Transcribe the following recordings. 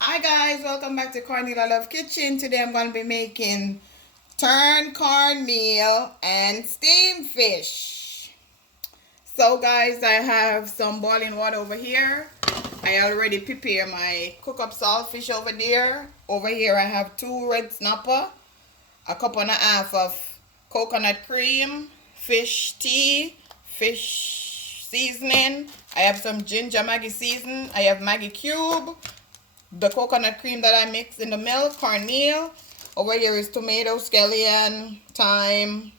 Hi guys, welcome back to Cornelialove Kitchen. Today I'm going to be making turned cornmeal and steam fish. So guys, I have some boiling water over here. I already prepare my cook up saltfish over there. Over here I have 2 red snapper, a cup and a half of coconut cream, fish tea, fish seasoning. I have some ginger Maggie season. I have Maggie cube, the coconut cream that I mix in the milk, cornmeal. Over here is tomato, scallion, thyme,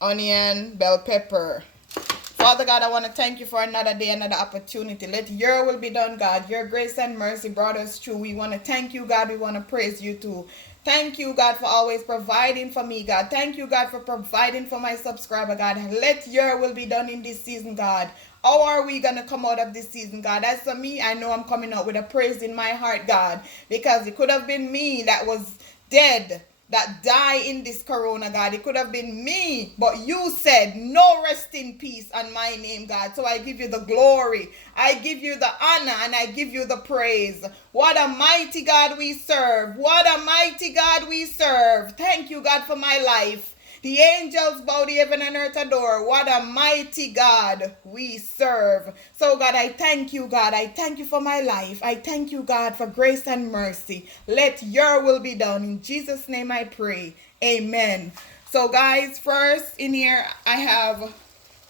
onion, bell pepper. Father God, I want to thank you for another day, another opportunity. Let your will be done, God. Your grace and mercy brought us through. We want to thank you, God. We want to praise you too. Thank you, God, for always providing for me, God. Thank you, God, for providing for my subscriber, God. Let your will be done in this season, God. How are we going to come out of this season, God? As for me, I know I'm coming out with a praise in my heart, God, because it could have been me that was dead, that die in this corona, God. It could have been me, but you said no, rest in peace on my name, God. So I give you the glory, I give you the honor, and I give you the praise. What a mighty God we serve. What a mighty God we serve. Thank you, God, for my life. The angels bow, the heaven and earth adore. What a mighty God we serve. So, God, I thank you, God. I thank you for my life. I thank you, God, for grace and mercy. Let your will be done. In Jesus' name I pray. Amen. So, guys, first in here, I have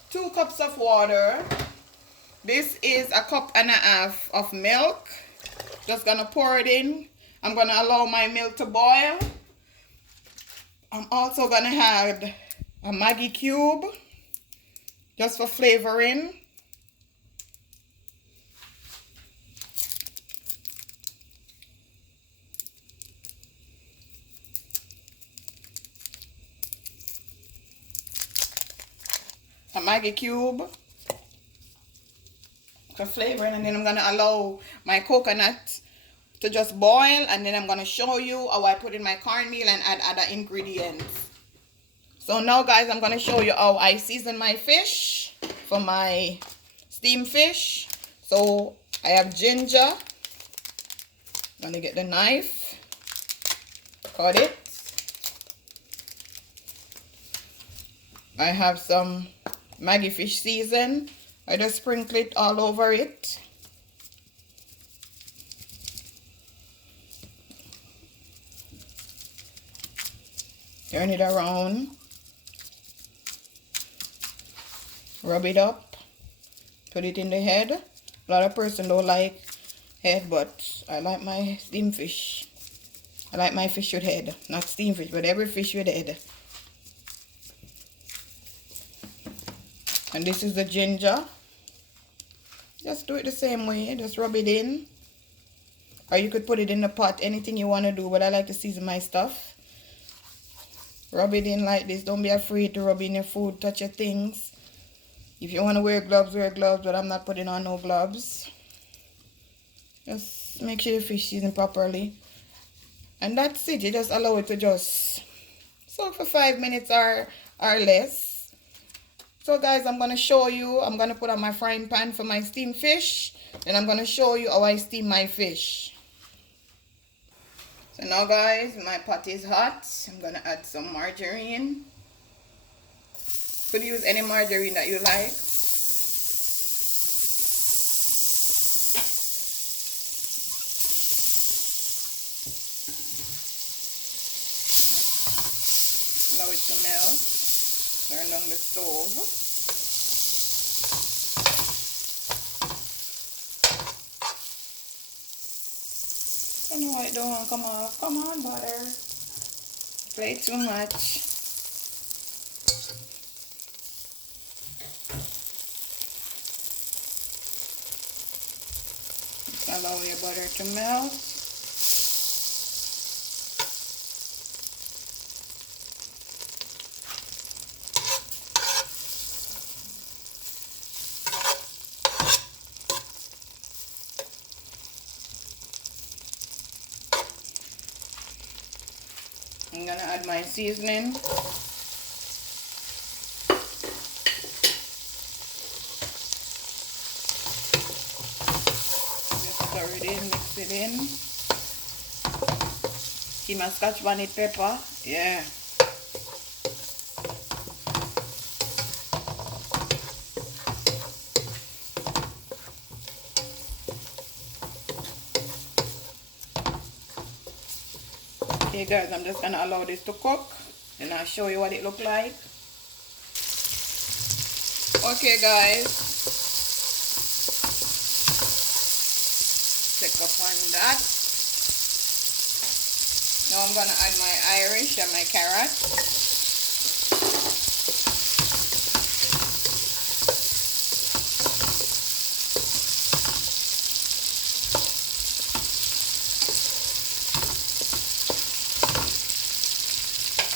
2 cups of water. This is a cup and a half of milk. Just going to pour it in. I'm going to allow my milk to boil. I'm also going to add a Maggie cube just for flavoring. A Maggie cube for flavoring, and then I'm going to allow my coconut to just boil, and then I'm going to show you how I put in my cornmeal and add other ingredients. So now, guys, I'm going to show you how I season my fish for my steamed fish. So I have ginger. I'm going to get the knife, cut it. I have some Maggie fish season. I just sprinkle it all over it. Turn it around. Rub it up. Put it in the head. A lot of person don't like head, but I like my steamed fish. I like my fish with head. Not steamed fish, but every fish with head. And this is the ginger. Just do it the same way. Just rub it in. Or you could put it in the pot. Anything you want to do. But I like to season my stuff. Rub it in like this. Don't be afraid to rub in your food. Touch your things. If you want to wear gloves, wear gloves. But I'm not putting on no gloves. Just make sure your fish seasoned properly. And that's it. You just allow it to just soak for 5 minutes or less. So guys, I'm going to show you. I'm going to put on my frying pan for my steamed fish. Then I'm going to show you how I steam my fish. So now guys, my pot is hot. I'm going to add some margarine. Could use any margarine that you like. Allow it to melt. Turn on the stove. I know it don't want to come off. Come on, butter. Play too much. Just allow your butter to melt. I'm gonna add my seasoning. Just stir it in, mix it in. See my Scotch bonnet pepper? Yeah. Okay guys, I'm just gonna allow this to cook and I'll show you what it look like. Okay guys, check up on that. Now I'm gonna add my Irish and my carrot.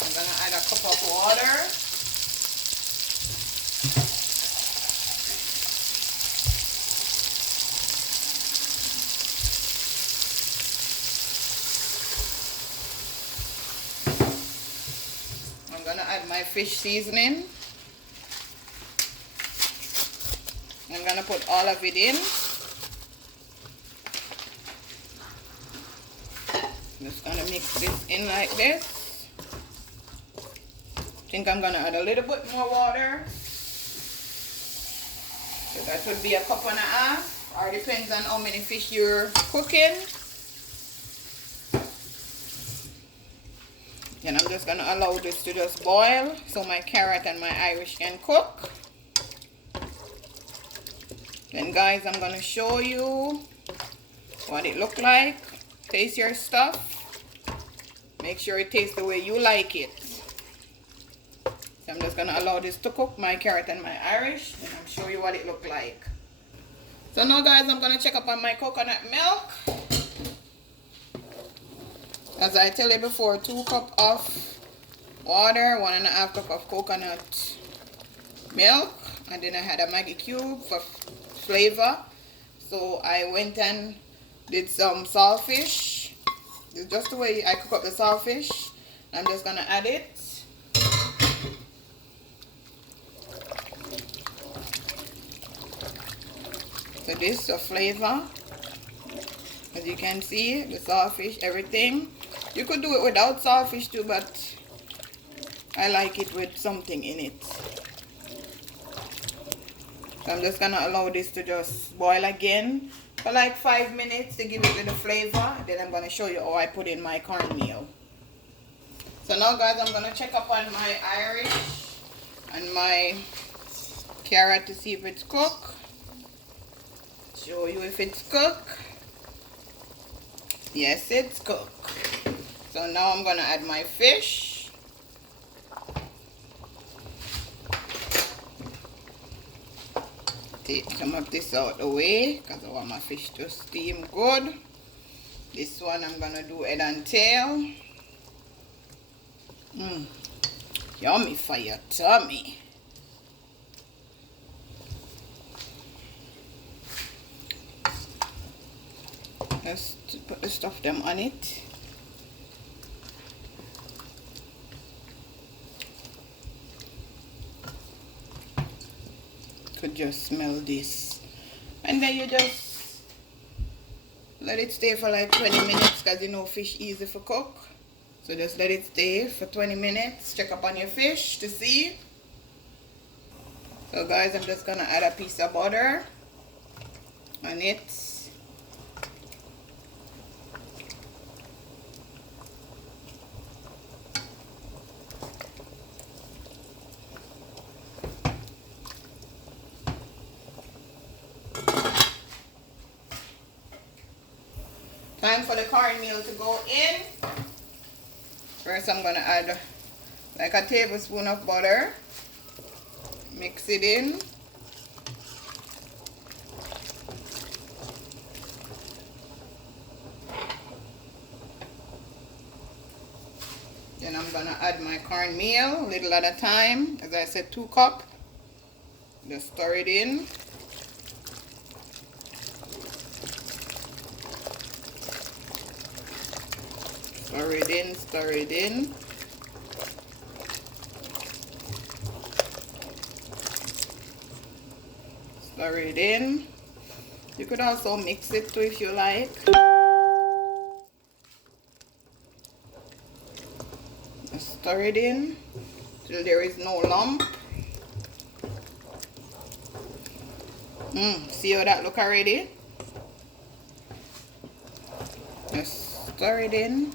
I'm gonna add a cup of water. I'm gonna add my fish seasoning. I'm gonna put all of it in. I'm just gonna mix this in like this. I think I'm gonna add a little bit more water. So that would be a cup and a half, or depends on how many fish you're cooking. Then I'm just gonna allow this to just boil so my carrot and my Irish can cook. Then guys, I'm gonna show you what it look like. Taste your stuff. Make sure it tastes the way you like it. So I'm just gonna allow this to cook, my carrot and my Irish, and I'll show you what it look like. So now guys, I'm gonna check up on my coconut milk. As I tell you before, 2 cups of water, 1.5 cups of coconut milk, and then I had a Maggie cube for flavor. So I went and did some saltfish. It's just the way I cook up the saltfish. I'm just gonna add it. So this is flavor. As you can see, the saltfish, everything. You could do it without saltfish too, but I like it with something in it. So I'm just gonna allow this to just boil again for like 5 minutes to give it a little flavor. Then I'm gonna show you how I put in my cornmeal. So now guys, I'm gonna check up on my Irish and my carrot to see if it's cooked. Show you if it's cooked. Yes, it's cooked. So now I'm gonna add my fish. Take some of this out the way because I want my fish to steam good. This one I'm gonna do head and tail. Yummy for your tummy. Let's put the stuff them on it. Could just smell this. And then you just let it stay for like 20 minutes because you know fish easy for cook. So just let it stay for 20 minutes. Check up on your fish to see. So guys, I'm just gonna add a piece of butter on it. Time for the cornmeal to go in. First I'm going to add like a tablespoon of butter. Mix it in. Then I'm going to add my cornmeal, a little at a time. As I said, 2 cups. Just stir it in. Stir it in, stir it in. Stir it in. You could also mix it too if you like. stir it in till there is no lump. See how that look already? Just stir it in.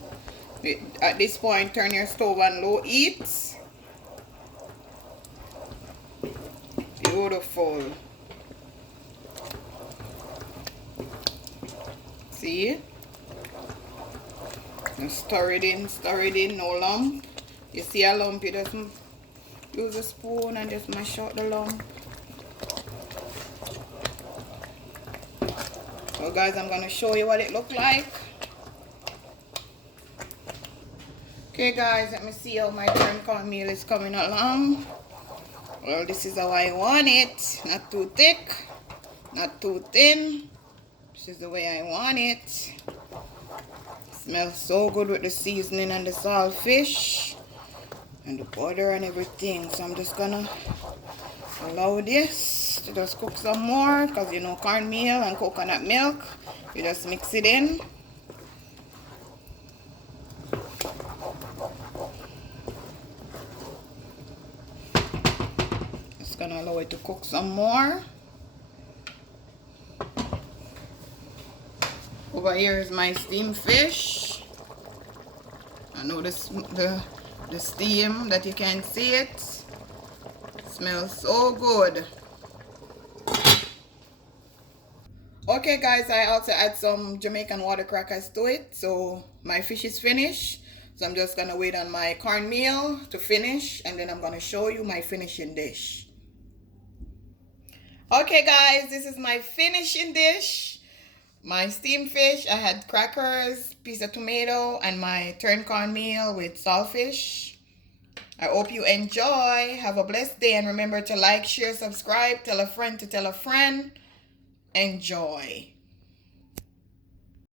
At this point, turn your stove on low heat. Beautiful. See? Just stir it in, no lump. You see a lump, you just use a spoon and just mash out the lump. So guys, I'm gonna show you what it look like. Okay guys, let me see how my turned cornmeal is coming along. Well, this is how I want it. Not too thick, not too thin. This is the way I want it. Smells so good with the seasoning and the salt fish and the butter and everything. So I'm just gonna allow this to just cook some more, because you know cornmeal and coconut milk, you just mix it in. Just gonna allow it to cook some more. Over here is my steamed fish. I know the steam that you can see it. Smells so good. Okay guys, I also add some Jamaican water crackers to it. So my fish is finished. So I'm just gonna wait on my cornmeal to finish, and then I'm gonna show you my finishing dish. Okay guys, this is my finishing dish. My steamed fish, I had crackers, piece of tomato, and my turned cornmeal with saltfish. I hope you enjoy. Have a blessed day, and remember to like, share, subscribe, tell a friend to tell a friend. Enjoy.